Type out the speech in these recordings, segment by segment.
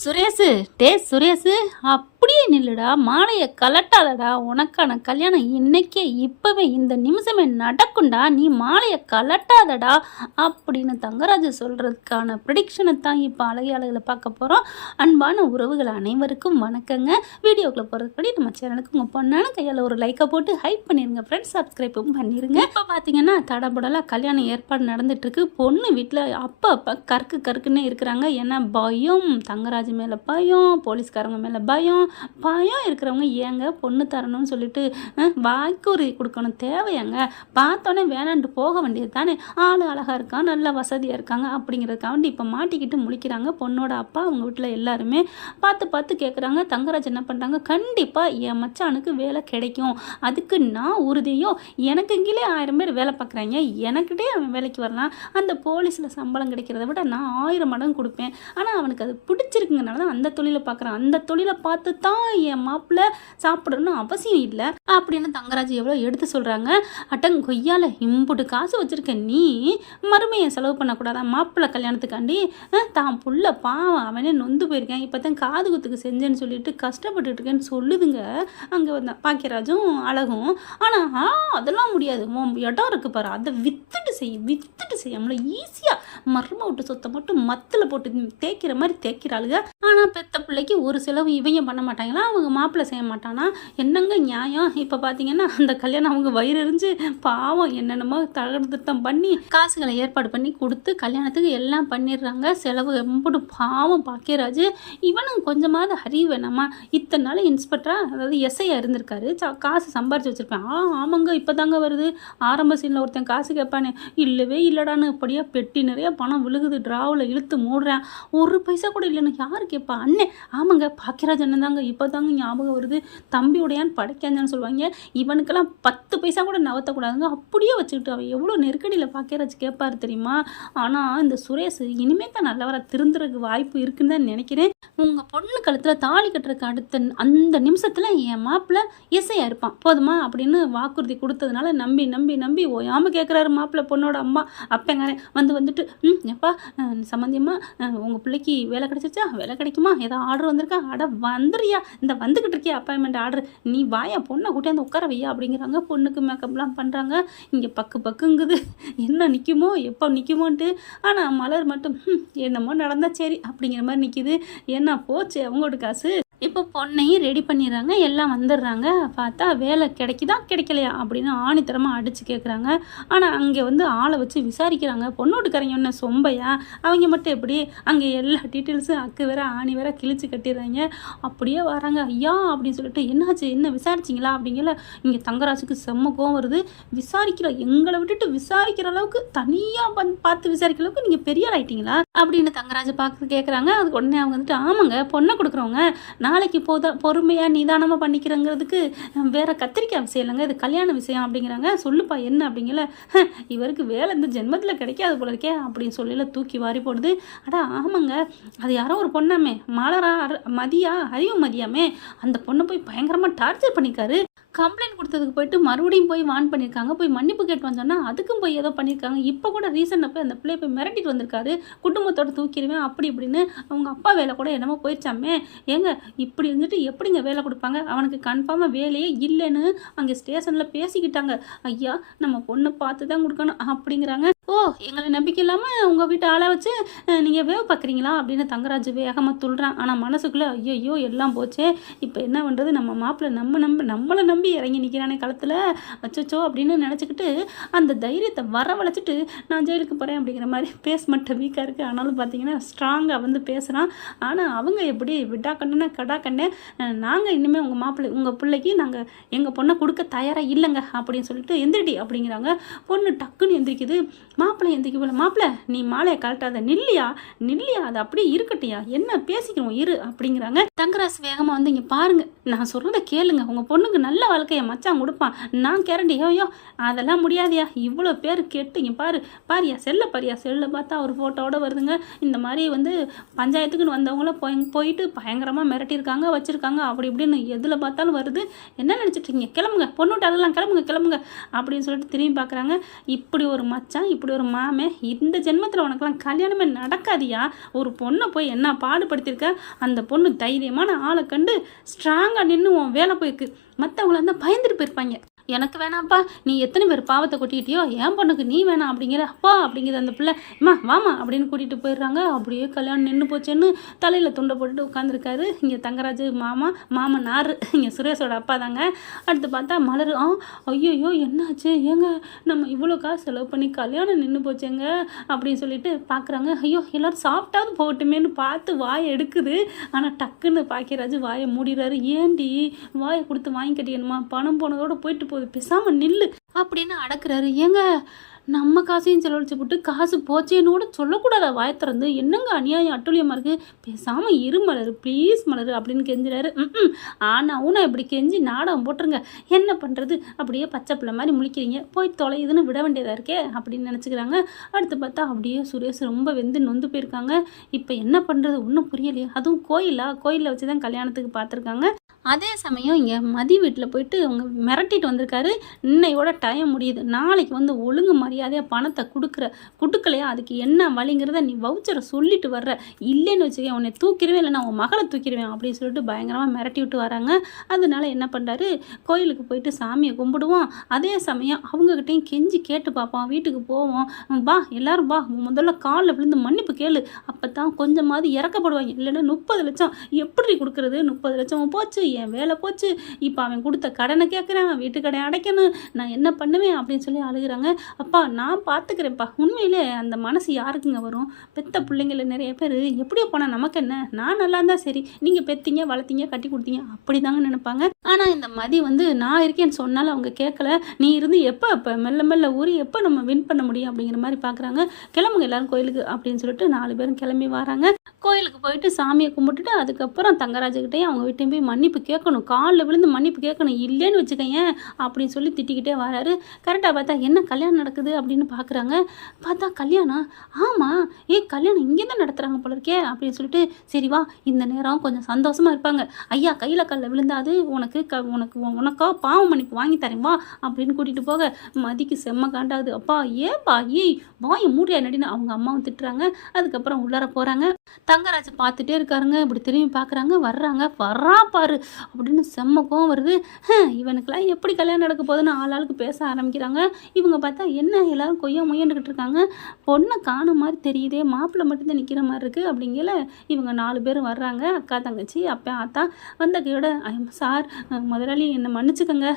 சுரேஷு, சுரேஷு, அப்படியே நில்லுடா, மாலையை கலட்டாதடா. உனக்கான கல்யாணம் இன்னைக்கே இப்பவே இந்த நிமிஷமே நடக்கும்டா. நீ மாலையை கலட்டாதடா அப்படின்னு தங்கராஜு சொல்றதுக்கான ப்ரிடிக்ஷனை தான் இப்போ அழகில் பார்க்க போகிறோம். அன்பான உறவுகள் அனைவருக்கும் வணக்கங்க. வீடியோக்குள்ள போகிறதுக்கு நம்ம சேனலுக்கு உங்கள் பொண்ணான கையால் ஒரு லைக்கை போட்டு ஹைப் பண்ணிடுங்க ஃப்ரெண்ட்ஸ், சப்ஸ்கிரைப்பும் பண்ணிடுங்க. இப்போ பார்த்தீங்கன்னா தடபுடலாக கல்யாணம் ஏற்பாடு நடந்துட்டுருக்கு. பொண்ணு வீட்டில் அப்போ கருக்குன்னே இருக்கிறாங்க. ஏன்னா பயம், தங்கராஜ் மேலே பயம், போலீஸ்காரங்க மேலே பயம் இருக்கிறவங்க ஏங்க பொண்ணு தரணும்னு சொல்லிட்டு வாக்குறுதி கொடுக்கணும் தேவையாங்க? பார்த்தோன்னே வேணான்ட்டு போக வேண்டியது தானே. ஆள் அழகாக இருக்கான், நல்ல வசதியாக இருக்காங்க அப்படிங்கிறதுக்காண்டி இப்போ மாட்டிக்கிட்டு முழிக்கிறாங்க. பொண்ணோட அப்பா அவங்க வீட்டில் எல்லாருமே பார்த்து கேட்குறாங்க. தங்கராஜ் என்ன பண்ணுறாங்க, கண்டிப்பாக என் மச்சானுக்கு வேலை கிடைக்கும், அதுக்கு நான் உறுதியோ. எனக்கு கீழே 1000 பேர் வேலை பார்க்குறாங்க, எனக்கிட்டே அவன் வேலைக்கு வரலாம். அந்த போலீஸில் சம்பளம் கிடைக்கிறத விட நான் 1000 மடங்கு கொடுப்பேன். ஆனால் அவனுக்கு அது பிடிச்சிருக்குங்கனால தான் அந்த தொழிலை பார்க்குறான். அந்த தொழிலை பார்த்து தான் என் மாப்பிள்ளை சாப்பிடணும்னு அவசியம் இல்லை அப்படின்னு தங்கராஜ் எவ்வளோ எடுத்து சொல்கிறாங்க. கொய்யால இம்புட்டு காசு வச்சுருக்க நீ மறுமையை செலவு பண்ணக்கூடாதா மாப்பிள்ளை கல்யாணத்துக்காண்டி? தான் புள்ள பாவம், அவனே நொந்து போயிருக்கேன், இப்போ தான் காது குத்துக்கு செஞ்சேன்னு சொல்லிட்டு கஷ்டப்பட்டுட்டு இருக்கேன்னு சொல்லுதுங்க அங்கே வந்தேன் பாக்கியராஜும் அழகும். ஆனால் அதெல்லாம் முடியாது, இடம் இருக்கு பாரு, அதை வித்துட்டு செய்ய நம்மள ஈஸியாக மர்ம விட்டு சொத்தை மட்டும் மத்தில் போட்டு தேய்க்கிற மாதிரி தேய்க்கிறாளுங்க. ஆனால் பெத்த பிள்ளைக்கு ஒரு செலவு இவங்க பண்ண மாட்டாங்களா, அவங்க மாப்பிள்ளை செய்ய மாட்டானா? என்னங்க நியாயம்? இப்போ பார்த்தீங்கன்னா அந்த கல்யாணம் அவங்க வயிறு எறிஞ்சு பாவம் என்னென்னமோ தகர்த்திட்டம் பண்ணி காசுகளை ஏற்பாடு பண்ணி கொடுத்து கல்யாணத்துக்கு எல்லாம் பண்ணிடுறாங்க. செலவு எம்புடு பாவம் பாக்கியராஜ். இவனும் கொஞ்சமாவது அறிவு வேணாமா? இத்தனை நாள் இன்ஸ்பெக்டராக, அதாவது எஸ்ஐயா இருந்திருக்காரு, காசு சம்பாரிச்சு வச்சுருப்பேன். ஆமாங்க இப்போ தாங்க வருது. ஆரம்ப சீனில் ஒருத்தன் காசு கேட்பானே, இல்லவே இல்லடான்னு அப்படியே பெட்டி நிறைய பணம் விழுகுது, டிராவில் இழுத்து மூடுறேன், ஒரு பைசா கூட இல்லைன்னு யாரு கேட்பா? அண்ணே, ஆமாங்க பாக்கியராஜ் அண்ணன் தாங்க, இப்போ தாங்க ஞாபகம் வருது, தம்பி உடையான்னு படைக்காஞ்சான்னு சொல்லுவாங்க. இவனுக்கெல்லாம் 10 பைசா கூட நவத்தக்கூடாதுங்க, அப்படியே வச்சுக்கிட்டு அவன் எவ்வளோ நெருக்கடியில் பாக்கியராஜ் கேட்பாரு தெரியுமா? ஆனால் இந்த சுரேஷ் இனிமேல் தான் நல்லவரை திருந்துறதுக்கு வாய்ப்பு இருக்குன்னு தான் நினைக்கிறேன். உங்கள் பொண்ணு கழுத்தில் தாலி கட்டுறதுக்கு அடுத்த அந்த நிமிஷத்தில் என் மாப்பிள்ளை எஸ்ஐயா இருப்பான் போதுமா அப்படின்னு வாக்குறுதி கொடுத்ததுனால நம்பி ஓயாமல் கேட்குறாரு மாப்பிள்ளை பொண்ணோட அம்மா அப்பங்காரன் வந்துட்டு எப்பா சம்மந்தியமாக உங்கள் பிள்ளைக்கு வேலை கிடைச்சிச்சா, வேலை கிடைக்குமா, ஏதோ ஆர்டர் வந்திருக்கா, அட வந்துறியா, இந்த வந்துக்கிட்டு இருக்கியா அப்பாயின்மெண்ட் ஆர்டர், நீ வாயா பொண்ணை கூட்டியாந்து உட்கார வையா அப்படிங்கிறாங்க. பொண்ணுக்கு மேக்கப்லாம் பண்ணுறாங்க. இங்கே பக்குங்குது, என்ன நிற்குமோ எப்போ நிற்குமோன்ட்டு. ஆனால் மலர் மட்டும் என்னமோ நடந்தால் சரி அப்படிங்கிற மாதிரி நிற்கிது. என்ன போச்சு அவங்களோட காசு. இப்போ பொண்ணையும் ரெடி பண்ணிடுறாங்க, எல்லாம் வந்துடுறாங்க. பார்த்தா வேலை கிடைக்கலையா அப்படின்னு ஆணித்தரமாக அடித்து கேட்குறாங்க. ஆனால் அங்கே ஆளை வச்சு விசாரிக்கிறாங்க. பொண்ணோட்டுக்காரங்க ஒன்று சொம்பையா, அவங்க மட்டும் எப்படி? அங்கே எல்லா டீட்டெயில்ஸும் அக்கு வேற ஆணி வேற கிழிச்சு கட்டிடுறாங்க. அப்படியே வராங்க. ஐயா அப்படின்னு சொல்லிட்டு, என்னாச்சு, என்ன விசாரிச்சிங்களா அப்படிங்கல. இங்கே தங்கராஜுக்கு செம்ம கோவம் வருது. எங்களை விட்டுட்டு விசாரிக்கிற அளவுக்கு தனியாக பார்த்து விசாரிக்கிற அளவுக்கு நீங்கள் பெரிய ஆகிட்டீங்களா அப்படின்னு தங்கராஜை பார்த்து கேட்குறாங்க. அதுக்கு உடனே அவங்க ஆமாங்க பொண்ணை கொடுக்குறவங்க நாளைக்கு பொறுமையாக நிதானமாக பண்ணிக்கிறங்கிறதுக்கு வேற கத்திரிக்காய் விஷயம் இல்லைங்க, இது கல்யாண விஷயம் அப்படிங்கிறாங்க. சொல்லுப்பா என்ன அப்படிங்கல. இவருக்கு வேலை இந்த ஜென்மத்தில் கிடைக்காது போல இருக்கே அப்படின்னு சொல்லல தூக்கி வாரி போடுது. ஆமாங்க, அது யாரோ ஒரு பொண்ணாமே, மலரா அறிவு மதியாமே, அந்த பொண்ணை போய் பயங்கரமாக டார்ச்சர் பண்ணியிருக்காரு. கம்ப்ளைண்ட் கொடுத்ததுக்கு போயிட்டு மறுபடியும் போய் வான் பண்ணியிருக்காங்க, போய் மன்னிப்பு கேட்டு வந்தோன்னா அதுக்கும் போய் ஏதோ பண்ணியிருக்காங்க. இப்போ கூட ரீசெண்டாக போய் அந்த பிள்ளையை போய் மிரட்டிட்டு வந்திருக்காரு, குடும்பத்தோடு தூக்கிடுவேன் அப்படி இப்படின்னு. அவங்க அப்பா வேலை கூட என்னமோ போயிடுச்சாமே. ஏங்க இப்படி இருந்துட்டு எப்படிங்க வேலை கொடுப்பாங்க? அவனுக்கு கன்ஃபார்மாக வேலையே இல்லைன்னு அங்கே ஸ்டேஷனில் பேசிக்கிட்டாங்க. ஐயா நம்ம பொண்ணை பார்த்து தான் கொடுக்கணும் அப்படிங்கிறாங்க. ஓ, எங்களை நம்பிக்கை இல்லாமல் உங்கள் வீட்டை ஆளை வச்சு நீங்கள் வேவ பார்க்குறீங்களா அப்படின்னு தங்கராஜ் வேகமாக துள்ளுறான். ஆனால் மனசுக்குள்ளே ஐயோ எல்லாம் போச்சே, இப்போ என்ன பண்ணுறது, நம்ம மாப்பிள்ளை நம்மளை நம்பி இறங்கி நிற்கிறானே களத்தில், வச்சோ அப்படின்னு நினச்சிக்கிட்டு அந்த தைரியத்தை வரவழைச்சிட்டு நான் ஜெயிலுக்கு போகிறேன் அப்படிங்கிற மாதிரி பேஸ்மெண்ட்டை வீக்காக இருக்குது. ஆனாலும் பார்த்தீங்கன்னா ஸ்ட்ராங்காக பேசுகிறான். ஆனால் அவங்க எப்படி விட்டா கண்ணே கடா கண்ணே, நாங்கள் இனிமேல் உங்கள் பிள்ளைக்கு நாங்கள் எங்கள் பொண்ணை கொடுக்க தயாராக இல்லைங்க அப்படின்னு சொல்லிட்டு எந்திரிட்டி அப்படிங்கிறாங்க. பொண்ணு டக்குன்னு எந்திரிக்குது. மாப்பிள்ளை எந்திரிக்க போல, மாப்பிள்ளை நீ மாலையை கழட்டாத, நில்லியா அது அப்படியே இருக்கட்டியா, என்ன பேசிக்கிறோம் இரு அப்படிங்கிறாங்க. தங்கராஜ் வேகமாக இங்கே பாருங்க, நான் சொல்கிறத கேளுங்க, உங்கள் பொண்ணுக்கு நல்ல வாழ்க்கையை மச்சான் கொடுப்பான், நான் கேரண்டி. ஐயோ அதெல்லாம் முடியாதியா, இவ்வளோ பேர் கேட்டு இங்கே பாரியா செல்லை பார்த்தா ஒரு ஃபோட்டோவோட வருதுங்க. இந்த மாதிரி பஞ்சாயத்துக்குன்னு வந்தவங்கள போயிட்டு பயங்கரமாக மிரட்டியிருக்காங்க வச்சுருக்காங்க அப்படி இப்படின்னு எதில் பார்த்தாலும் வருது. என்ன நினச்சிட்ருக்கீங்க, கிளம்புங்க பொண்ணுட்டு அதெல்லாம் கிளம்புங்க அப்படின்னு சொல்லிட்டு திரும்பி பார்க்குறாங்க. இப்படி ஒரு மச்சான் இப்படி ஒரு மாமே, இந்த ஜென்மத்தில் உனக்கெல்லாம் கல்யாணமே நடக்காதியா. ஒரு பொண்ணை போய் என்ன பாடுபடுத்தியிருக்க. அந்த பொண்ணு தைரியமான ஆளை கண்டு ஸ்ட்ராங்காக நின்று உன் வேலை போயிருக்கு. மற்றவங்கள இருந்தால் பயந்துட்டு போயிருப்பாங்க. எனக்கு வேணாம்ப்பா, நீ எத்தனை பேர் பாவத்தை கொட்டிக்கிட்டியோ, என் பொண்ணுக்கு நீ வேணாம் அப்படிங்கிற அப்பா அப்படிங்கிற அந்த பிள்ளை அம்மா வாமா அப்படின்னு கூட்டிகிட்டு போயிடுறாங்க. அப்படியே கல்யாணம் நின்று போச்சுன்னு தலையில் துண்டை போட்டுட்டு உட்காந்துருக்காரு. இங்கே தங்கராஜ் மாமனார், இங்கே சுரேஷோட அப்பா தாங்க. அடுத்து பார்த்தா மலர், ஐயோ என்னாச்சு ஏங்க, நம்ம இவ்வளோ காசு செலவு பண்ணி கல்யாணம் நின்று போச்சேங்க அப்படின்னு சொல்லிட்டு பார்க்குறாங்க. ஐயோ எல்லோரும் சாப்பிட்டாவது போகட்டுமேனு பார்த்து வாயை எடுக்குது. ஆனால் டக்குன்னு பாக்கியராஜ் வாயை மூடிடுறாரு. ஏண்டி வாயை கொடுத்து வாங்கி கட்டிக்கணுமா, பணம் போனதோடு போயிட்டு போகுது, பேசாமல் நில்லு அப்படின்னு அடக்குறாரு. ஏங்க நம்ம காசையும் செலவழிச்சு போட்டு காசு போச்சேன்னு கூட சொல்லக்கூடாதா வாயை திறந்து. என்னங்க அநியாயம் அட்டுழியமாக இருக்குது, பேசாமல் இரு மலர் ப்ளீஸ் மலர் அப்படின்னு கெஞ்சுறாரு. ஆனால் நான் இப்படி கெஞ்சி நாடகம் போட்டுருங்க, என்ன பண்ணுறது, அப்படியே பச்சை பிள்ளை மாதிரி முழிக்கிறீங்க, போய் தொலையுதுன்னு விட வேண்டியதாக இருக்கே அப்படின்னு நினச்சிக்கிறாங்க. அடுத்து பார்த்தா அப்படியே சுரேஷ் ரொம்ப வெந்து நொந்து போயிருக்காங்க. இப்போ என்ன பண்ணுறது ஒன்றும் புரியலையே. அதுவும் கோயிலில் வச்சு தான் கல்யாணத்துக்கு பார்த்துருக்காங்க. அதே சமயம் இங்கே மதி வீட்டில் போயிட்டு அவங்க மிரட்டிட்டு வந்திருக்காரு. இன்னையோட டைம் முடியுது, நாளைக்கு வந்து ஒழுங்கு மரியாதையாக பணத்தை கொடுக்கலையா, அதுக்கு என்ன வழிங்கிறத நீ வவுச்சரை சொல்லிட்டு வர்ற, இல்லைன்னு வச்சுக்கேன் உன்னை தூக்கிடுவேன், இல்லைன்னா உன் மகளை தூக்கிடுவேன் அப்படின்னு சொல்லிட்டு பயங்கரமாக மிரட்டி விட்டு வராங்க. அதனால என்ன பண்ணுறாரு, கோயிலுக்கு போயிட்டு சாமியை கும்பிடுவோம், அதே சமயம் அவங்கக்கிட்டையும் கெஞ்சி கேட்டு பார்ப்போம், வீட்டுக்கு போவோம், வா எல்லாரும் வா, முதல்ல காலில் விழுந்து மன்னிப்பு கேளு, அப்போ தான் கொஞ்சமாவது இறக்கப்படுவாங்க, இல்லைன்னா 30 லட்சம் எப்படி கொடுக்குறது, 30 லட்சம் போச்சு, என் வேலை போச்சு, இப்போ அவன் கொடுத்த கடனை கேட்குறான், வீட்டு கடனை அடைக்கணும், நான் என்ன பண்ணுவேன் அப்படின்னு சொல்லி அழுகிறாங்க. அப்பா நான் பார்த்துக்கிறேன்ப்பா, உண்மையிலே அந்த மனசு யாருக்குங்க வரும், பெத்த பிள்ளைங்கள நிறைய பேர் எப்படியோ போனால் நமக்கு என்ன, நான் நல்லா இருந்தால் சரி, நீங்கள் பெற்றீங்க வளர்த்தீங்க கட்டி கொடுத்தீங்க அப்படி தாங்க நினைப்பாங்க. ஆனால் இந்த மதி வந்து நான் இருக்கேன்னு சொன்னாலும் அவங்க கேட்கல, நீ இருந்து எப்போ மெல்ல மெல்ல ஊறி எப்போ நம்ம வின் பண்ண முடியும் அப்படிங்கிற மாதிரி பார்க்குறாங்க. கிளம்புங்க எல்லாரும் கோயிலுக்கு அப்படின்னு சொல்லிட்டு 4 பேரும் கிளம்பி வராங்க. கோயிலுக்கு போயிட்டு சாமியை கும்பிட்டுட்டு அதுக்கப்புறம் தங்கராஜுக்கிட்டையும் அவங்க வீட்டையும் போய் மன்னிப்பு கேட்கணும், காலில் விழுந்து மன்னிப்பு கேட்கணும், இல்லைன்னு வச்சுக்கேன் அப்படின்னு சொல்லி திட்டிக்கிட்டே வராரு. கரெக்டாக பார்த்தா என்ன கல்யாணம் நடக்குது அப்படின்னு பார்க்குறாங்க. பார்த்தா கல்யாணம், ஆமாம் கல்யாணம் இங்கே தான் நடத்துகிறாங்க போல இருக்கே அப்படின்னு சொல்லிட்டு, சரி வா இந்த நேரம் கொஞ்சம் சந்தோஷமாக இருப்பாங்க, ஐயா கையில் கல்லில் விழுந்தாது உனக்கா பாவம் மன்னிப்பு வாங்கி தரேன் வா அப்படின்னு கூட்டிகிட்டு போக மதிக்கு செம்ம காண்டாது. அப்பா ஏன்பா வாயை மூடியா நடின்னு அவங்க அம்மாவும் திட்டுறாங்க. அதுக்கப்புறம் உள்ளார போகிறாங்க. தங்கராஜ் பார்த்துட்டே இருக்காருங்க. இப்படி திரும்பி பார்க்குறாங்க, வர்றா பாரு அப்படின்னு செம்ம கோவம் வருது. இவனுக்கெல்லாம் எப்படி கல்யாணம் நடக்க போகுதுன்னு ஆளாளுக்கு பேச ஆரம்பிக்கிறாங்க. இவங்க பார்த்தா என்ன எல்லாரும் கொய்யா முயன்றுக்கிட்டு இருக்காங்க, பொண்ணை காணும் மாதிரி தெரியுதே, மாப்பிள்ளை மட்டும்தான் நிற்கிற மாதிரி இருக்குது அப்படிங்கல இவங்க 4 பேரும் வர்றாங்க. அக்கா தங்கச்சி அப்பா ஆத்தா வந்த கையோட சார் முதலாளி என்னை மன்னிச்சுக்கோங்க,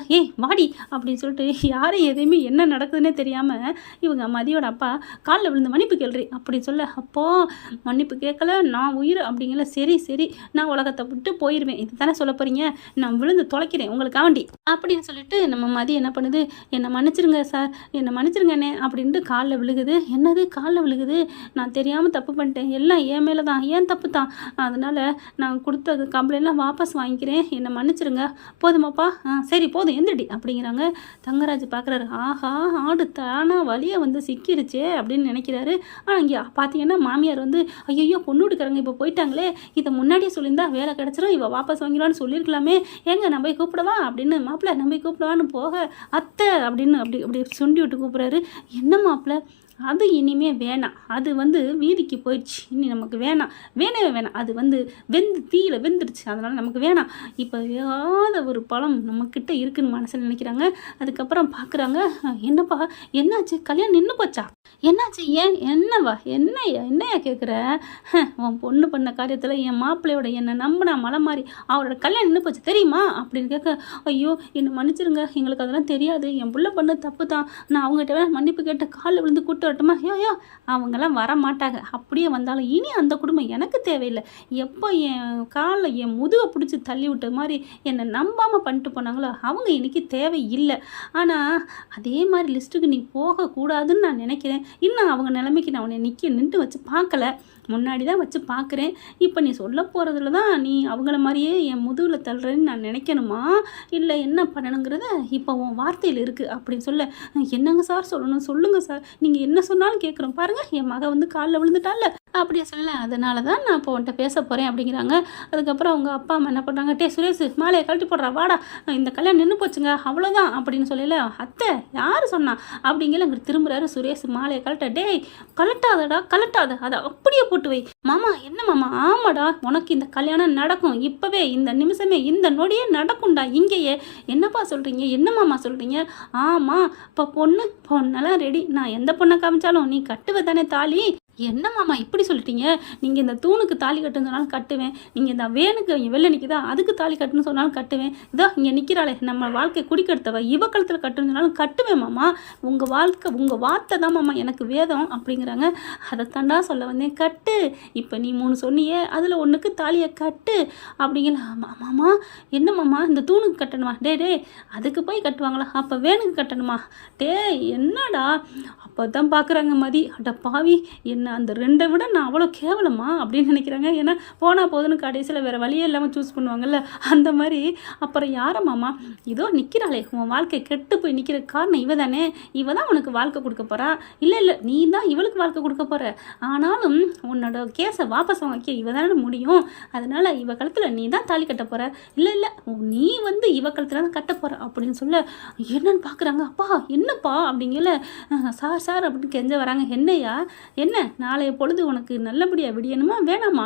வாடி அப்படின்னு சொல்லிட்டு யாரும் எதையுமே என்ன நடக்குதுன்னே தெரியாமல் இவங்க மதியோட அப்பா காலில் விழுந்து மன்னிப்பு கேள்றி அப்படின்னு சொல்ல, அப்போது மன்னிப்பு கேட்கல நான் உயிர் அப்படிங்கல, சரி நான் உலகத்தை விட்டு போயிடுவேன், இது தானே சொல்ல போகிறீங்க, நான் விழுந்து தொலைக்கிறேன் உங்களுக்கு ஆண்டி அப்படின்னு சொல்லிட்டு நம்ம மதி என்ன பண்ணுது, என்னை மன்னிச்சிருங்க சார், என்னை மன்னிச்சிருங்கண்ணே அப்படின்ட்டு காலில் விழுகுது. என்னது காலில் விழுகுது, நான் தெரியாமல் தப்பு பண்ணிட்டேன், எல்லாம் என் மேலே தான், ஏன் தப்பு தான், அதனால் நான் கொடுத்த கம்ப்ளைண்ட்லாம் வாபஸ் வாங்கிக்கிறேன், என்னை மன்னிச்சிருங்க, போதுமாப்பா, சரி போதும் எந்திரடி அப்படிங்கிறாங்க. தங்கராஜ் பார்க்குறாரு, ஆஹா ஆடு தானா வழியை வந்து சிக்கிருச்சே அப்படின்னு நினைக்கிறாரு. ஆனால் இங்கே பார்த்தீங்கன்னா மாமியார் வந்து ஐயோ பொண்ணு விடுக்கிறாங்க இப்போ போயிட்டாங்களே, இதை முன்னாடியே சொல்லியிருந்தா வேலை கிடச்சிரும், இவள் வாபஸ் வாங்கிடுவான்னு சொல்லியிருக்கலாமே, ஏங்க நம்ம போய் கூப்பிடவா அப்படின்னு மாப்பிள்ளை நம்ம போய் கூப்பிடவான்னு போக அத்தை அப்படின்னு அப்படி சுண்டி விட்டு கூப்பிட்றாரு. என்ன மாப்பிள்ளை அது இனிமே வேணாம், அது வந்து வீதிக்கு போயிடுச்சு, இனி நமக்கு வேணவே வேணாம், அது வந்து தீயில வெந்துடுச்சு, அதனால் நமக்கு வேணாம், இப்போ ஏதாவது ஒரு பழம் நம்மக்கிட்ட இருக்குன்னு மனசில் நினைக்கிறாங்க. அதுக்கப்புறம் பார்க்குறாங்க, என்னப்பா என்னாச்சு கல்யாணம் நின்று போச்சா, என்னாச்சு ஏன் என்னவா என்னையா கேட்குற, உன் பொண்ணு பண்ண காரியத்தில் என் மாப்பிள்ளையோட என்னை நம்பினா மலை மாதிரி அவரோட கல்யாணம் நின்று போச்சு தெரியுமா அப்படின்னு கேட்க, ஐயோ என்னை மன்னிச்சிருங்க எங்களுக்கு அதெல்லாம் தெரியாது, என் புள்ள பண்ண தப்பு தான், நான் அவங்ககிட்ட மன்னிப்பு கேட்டு காலில் விழுந்து கூட்டு வரட்டுமா, ஐயோ அவங்கெல்லாம் வர மாட்டாங்க, அப்படியே வந்தாலும் இனி அந்த குடும்பம் எனக்கு தேவையில்லை, எப்போ என் காலில் என் முதுவை பிடிச்சி தள்ளி விட்ட மாதிரி என்னை நம்பாமல் பண்ணிட்டு போனாங்களோ அவங்க இன்னைக்கு தேவையில்லை, ஆனால் அதே மாதிரி லிஸ்ட்டுக்கு நீ போகக்கூடாதுன்னு நான் நினைக்கிறேன், இன்னும் அவங்க நிலைமைக்கு நான் உன்னை நின்று வச்சு பார்க்கல, முன்னாடி தான் வச்சு பார்க்குறேன், இப்போ நீ சொல்ல போகிறதுல தான் நீ அவங்கள மாதிரியே என் முதுகில் தள்ளுறேன்னு நான் நினைக்கணுமா, இல்லை என்ன பண்ணணுங்கிறத இப்போ உன் வார்த்தையில் இருக்குது அப்படின்னு சொல்ல, என்னங்க சார் சொல்லணும் சொல்லுங்கள் சார், நீங்கள் என்ன சொன்னாலும் கேட்குறோம், பாருங்கள் என் மக வந்து காலில் விழுந்துட்டால அப்படியே சொல்லல, அதனால தான் நான் இப்போ உன்கிட்ட பேச போகிறேன் அப்படிங்கிறாங்க. அதுக்கப்புறம் அவங்க அப்பா அம்மா என்ன பண்ணுறாங்க, டே சுரேஷ் மாலையை கழட்டி போடுறா வாடா, இந்த கல்யாணம் நின்று போச்சுங்க அவ்வளோதான் அப்படின்னு சொல்லல. அத்தை யார் சொன்னா அப்படிங்கிற அங்கே திரும்புறாரு சுரேஷ். மாலையை கழட்ட, டேய் கழட்டாதடா கழட்டாத, அதை அப்படியே போட்டு வை. மாமா என்ன மாமா, ஆமாடா உனக்கு இந்த கல்யாணம் நடக்கும், இப்போவே இந்த நிமிஷமே இந்த நொடியே நடக்கும்டா இங்கேயே. என்னப்பா சொல்கிறீங்க, என்ன மாமா சொல்கிறீங்க? ஆமாம், இப்போ பொண்ணெல்லாம் ரெடி, நான் எந்த பொண்ணை காமிச்சாலும் நீ கட்டுவ தானே தாலி? என்ன மாமா இப்படி சொல்லிட்டீங்க? நீங்கள் இந்த தூணுக்கு தாலி கட்டுன்னு சொன்னாலும் கட்டுவேன், நீங்கள் இந்த வேனுக்கு இங்கே வெளில நிற்கிதா அதுக்கு தாலி கட்டுன்னு சொன்னாலும் கட்டுவேன், இதோ இங்கே நிற்கிறாளே நம்ம வாழ்க்கை குடிக்கெடுத்தவ இவ கழுத்தில் கட்டுன்னு சொன்னாலும் கட்டுவேன் மாமா. உங்கள் வாழ்க்கை உங்கள் வார்த்தை தான் மாமா எனக்கு வேதம் அப்படிங்கிறாங்க. அதைத்தாண்டா சொல்ல வந்தேன், கட்டு. இப்போ நீ 3 சொன்னியே அதில் ஒன்றுக்கு தாலியை கட்டு அப்படிங்கிற. மாமா என்ன மாமா இந்த தூணுக்கு கட்டணுமா? டே அதுக்கு போய் கட்டுவாங்களா, அப்போ வேனுக்கு கட்டணுமா? டே என்னடா அப்போ தான் பார்க்குறாங்க மதி, அட பாவி என்ன அந்த 2 விட நான் அவ்வளோ கேவலமா அப்படின்னு நினைக்கிறாங்க. ஏன்னா போனால் போதுன்னு கடைசியில் வேறு வழியே இல்லாமல் சூஸ் பண்ணுவாங்கல்ல, அந்த மாதிரி. அப்புறம் யாரை மாமா, இதோ நிற்கிறாளே உன் வாழ்க்கை கெட்டு போய் நிற்கிற காரணம் இவ தானே, இவ தான் உனக்கு வாழ்க்கை கொடுக்க போகிறா. இல்லை நீ தான் இவளுக்கு வாழ்க்கை கொடுக்க போகிற, ஆனாலும் உன்னோட கேஸை வாபஸ் வாங்க இவ தானே முடியும், அதனால் இவ கழுத்தில் நீ தான் தாலி கட்ட போகிற. இல்லை நீ வந்து இவ கழுத்தில் தான் கட்ட போகிற அப்படின்னு சொல்ல என்னன்னு பார்க்குறாங்க. அப்பா என்னப்பா அப்படிங்கல. சார் அப்படின்னு கெஞ்ச வராங்க. என்னையா என்ன நாளைய பொழுது உனக்கு நல்லபடியாக விடியணுமா வேணாமா?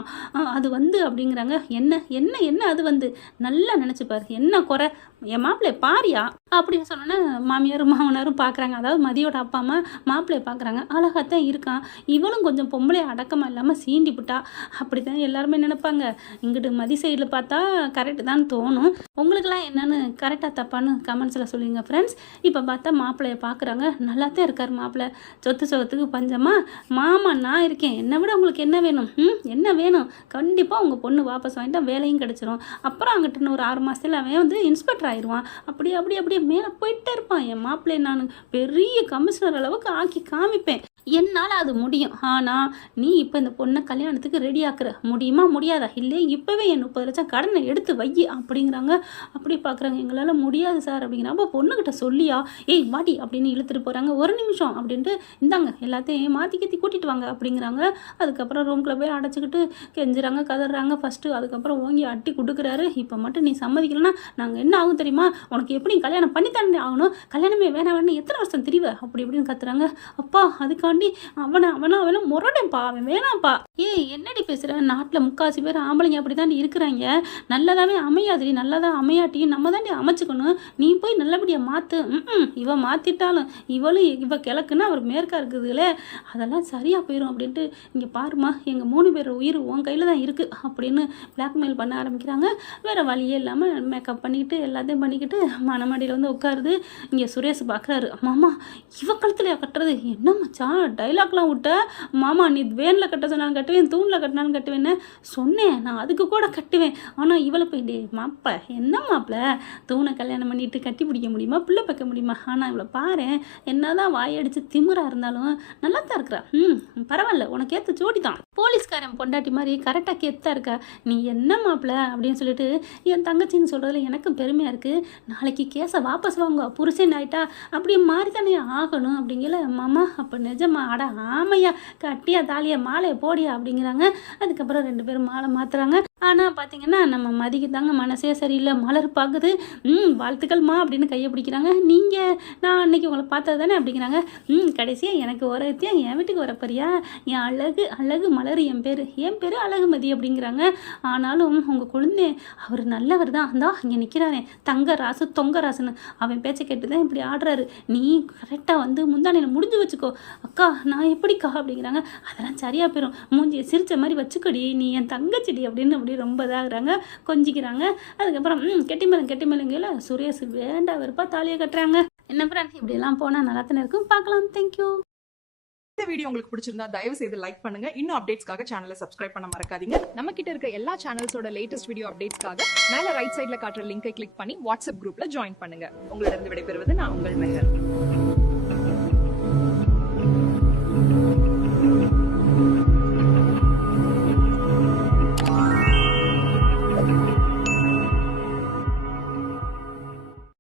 அது வந்து அப்படிங்கிறாங்க. என்ன அது வந்து நல்லா நினச்சிப்பார், என்ன குறை என் மாப்பிள்ளைய பாரியா அப்படின்னு சொன்னோன்னே மாமியாரும் மாமனாரும் பார்க்குறாங்க. அதாவது மதியோட அப்பா அம்மா மாப்பிள்ளைய பார்க்குறாங்க. அழகாத்தான் இருக்கான், இவளும் கொஞ்சம் பொம்பளை அடக்கமாக இல்லாமல் சீண்டி விட்டா அப்படி தான் எல்லாருமே நினைப்பாங்க. இங்கிட்டு மதி சைடில் பார்த்தா கரெக்டு தான் தோணும். உங்களுக்கெல்லாம் என்னென்னு கரெக்டாக தப்பான்னு கமெண்ட்ஸில் சொல்லுங்க ஃப்ரெண்ட்ஸ். இப்போ பார்த்தா மாப்பிள்ளைய பார்க்குறாங்க, நல்லாத்தான் இருக்கார் மாப்பிள்ளை. சொத்து சொத்துக்கு பஞ்சமா, மாமா நான் இருக்கேன், என்னை விட உங்களுக்கு என்ன வேணும்? என்ன வேணும்? கண்டிப்பாக உங்கள் பொண்ணு வாபஸ் வாங்கிட்டா வேலையும் கிடச்சிரும். அப்புறம் அங்கிட்டு ஒரு 6 மாதத்தில் அவன் வந்து இன்ஸ்பெக்டர் ஆயிடுவான். அப்படியே மேலே போயிட்டே இருப்பான். என் மாப்பிள்ளையை நான் பெரிய கமிஷனர் அளவுக்கு ஆக்கி காமிப்பேன், என்னால் அது முடியும். ஆனால் நீ இப்போ இந்த பொண்ணை கல்யாணத்துக்கு ரெடி ஆக்குற முடியுமா முடியாதா? இல்லை இப்போவே என் 30 லட்சம் கடனை எடுத்து வை அப்படிங்கிறாங்க. அப்படி பார்க்குறாங்க. எங்களால் முடியாது சார் அப்படிங்கிறாங்க. அப்போ பொண்ணுக்கிட்ட சொல்லியா, ஏய் வாடி அப்படின்னு இழுத்துட்டு போகிறாங்க. 1 நிமிஷம் அப்படின்ட்டு இந்தாங்க எல்லாத்தையும் மாற்றி கூட்டிகிட்டு வாங்க அப்படிங்கிறாங்க. அதுக்கப்புறம் ரூம்குள்ளே போய் அடைச்சிக்கிட்டு கெஞ்சுறாங்க கதறாங்க ஃபஸ்ட்டு. அதுக்கப்புறம் ஓங்கி அட்டி கொடுக்குறாரு. இப்போ மட்டும் நீ சம்மதிக்கலன்னா நாங்கள் என்ன ஆகும் தெரியுமா, உனக்கு எப்படி கல்யாணம் பண்ணித்தானே ஆகணும், கல்யாணமே வேணாம் எத்தனை வருஷம் திரிவ அப்படி இப்படின்னு கத்துறாங்க. அப்பா அதுக்காண்டி அவனை முரடேன்ப்பா, அவன் வேணாம்ப்பா. என்னடி பேசுகிற, நாட்டில் 3/4 பேர் ஆம்பளைங்க அப்படி தாண்டி இருக்கிறாங்க. நல்லதாவே அமையாதுடி, நல்லதாக அமையாட்டியும் நம்ம தாண்டி அமைச்சுக்கணும். நீ போய் நல்லபடியாக மாற்று. இவ மாற்றிட்டாலும் இவ கிழக்குன்னா அவர் மேற்கா இருக்குதுங்களே, அதெல்லாம் சரியாக போயிடும் அப்படின்ட்டு. இங்கே பாருமா எங்கள் 3 பேர் உயிர் உன் கையில் தான் இருக்குது அப்படின்னு பிளாக்மெயில் பண்ண ஆரம்பிக்கிறாங்க. வேறு வழியே இல்லாமல் மேக்கப் பண்ணிக்கிட்டு எல்லாத்தையும் பண்ணிக்கிட்டு மணமடியில் வந்து உட்காருது. இங்கே சுரேஷ் பார்க்குறாரு. மாமா இவ கழுத்துலையா கட்டுறது, என்ன மச்சான் டைலாக்லாம் விட்ட மாமா, நீ வேனில் கட்ட சொன்னாலும் கட்டுவேன், தூணில் கட்டினாலும் கட்டுவேன்னு சொன்னேன், நான் அதுக்கு கூட கட்டுவேன். ஆனால் இவளை போயிட்டு மாப்ப என்ன மாப்பிள்ள தூணை கல்யாணம் பண்ணிட்டு கட்டி பிடிக்க முடியுமா, பிள்ளை வைக்க முடியுமா? ஆனால் இவளை பாரு என்னதான் வாயடிச்சு திமிரா இருந்தாலும் நல்லா தான் இருக்கிறா. பரவாயில்ல உனக்கு ஏற்ற ஜோடி தான், போலீஸ்காரன் பொண்டாட்டி மாதிரி கரெக்டாக கெத்தாக இருக்கா. நீ என்ன மாப்பிள்ள அப்படின்னு சொல்லிட்டு என் தங்கச்சின்னு சொல்கிறதுல எனக்கு பெருமையாக இருக்குது. நாளைக்கு கேஸை வாபஸ் வாங்க, புருஷன் ஆயிட்டா அப்படியே மாறி தானே ஆகணும் அப்படிங்கல. மாமா அப்போ நிஜமா, அட ஆமையா கட்டியா தாலியா மாலையை போடியா அப்படிங்கிறாங்க. அதுக்கப்புறம் 2 பேரும் மாலை மாற்றுறாங்க. ஆனால் பார்த்தீங்கன்னா நம்ம மதிக்கு தாங்க மனசே சரியில்லை. மலர் பார்க்குது. வாழ்த்துக்கள்மா அப்படின்னு கையை பிடிக்கிறாங்க. நீங்கள் நான் அன்னைக்கு உங்களை பார்த்தது தானே அப்படிங்கிறாங்க. கடைசியாக எனக்கு ஒருத்தியா என் வீட்டுக்கு வரப்பறியா, என் அழகு மலர், என் பேர் அழகுமதி அப்படிங்கிறாங்க. ஆனாலும் உங்கள் குழந்தை அவர் நல்லவர் தான், அந்தா இங்கே நிற்கிறானே தங்கராசு தொங்கராசுன்னு, அவன் பேச்சை கேட்டு தான் இப்படி ஆடுறாரு. நீ கரெக்டாக வந்து முந்தானையில் முடிஞ்சு வச்சுக்கோ. அக்கா நான் எப்படிக்கா அப்படிங்கிறாங்க. அதெல்லாம் சரியாக போயிடும், மூஞ்சியை சிரித்த மாதிரி வச்சுக்கடி, நீ என் தங்கச்சிடி அப்படின்னு அப்படி ரொம்ப இதாகிறாங்க, கொஞ்சிக்கிறாங்க. அதுக்கப்புறம் கெட்டி மேலங்கையில் சுரேஷ் வேண்டா வெறுப்பா தாலியை கட்டுறாங்க. என்ன ஃப்ரெண்ட் இப்படியெல்லாம் போனால் நல்லா தானே இருக்கும். பார்க்கலாம். தேங்க்யூ. இந்த வீடியோ உங்களுக்கு பிடிச்சிருந்தா தயவு செய்து லைக் பண்ணுங்க. இன்னும் அப்டேட்ஸ்க்காக சேனலை சப்ஸ்கிரைப் பண்ண மறக்காதீங்க. நம்ம கிட்ட இருக்க எல்லா சேனல்ஸோட லேட்டஸ்ட் வீடியோ அப்டேட்ஸ்க்காக மேல ரைட் சைடுல காட்டுற லிங்கை கிளிக் பண்ணி வாட்ஸ்அப் குரூப்ல ஜாயின் பண்ணுங்க. உங்களிடம் விடைபெறுவது நான் உங்கள் மெஹர்.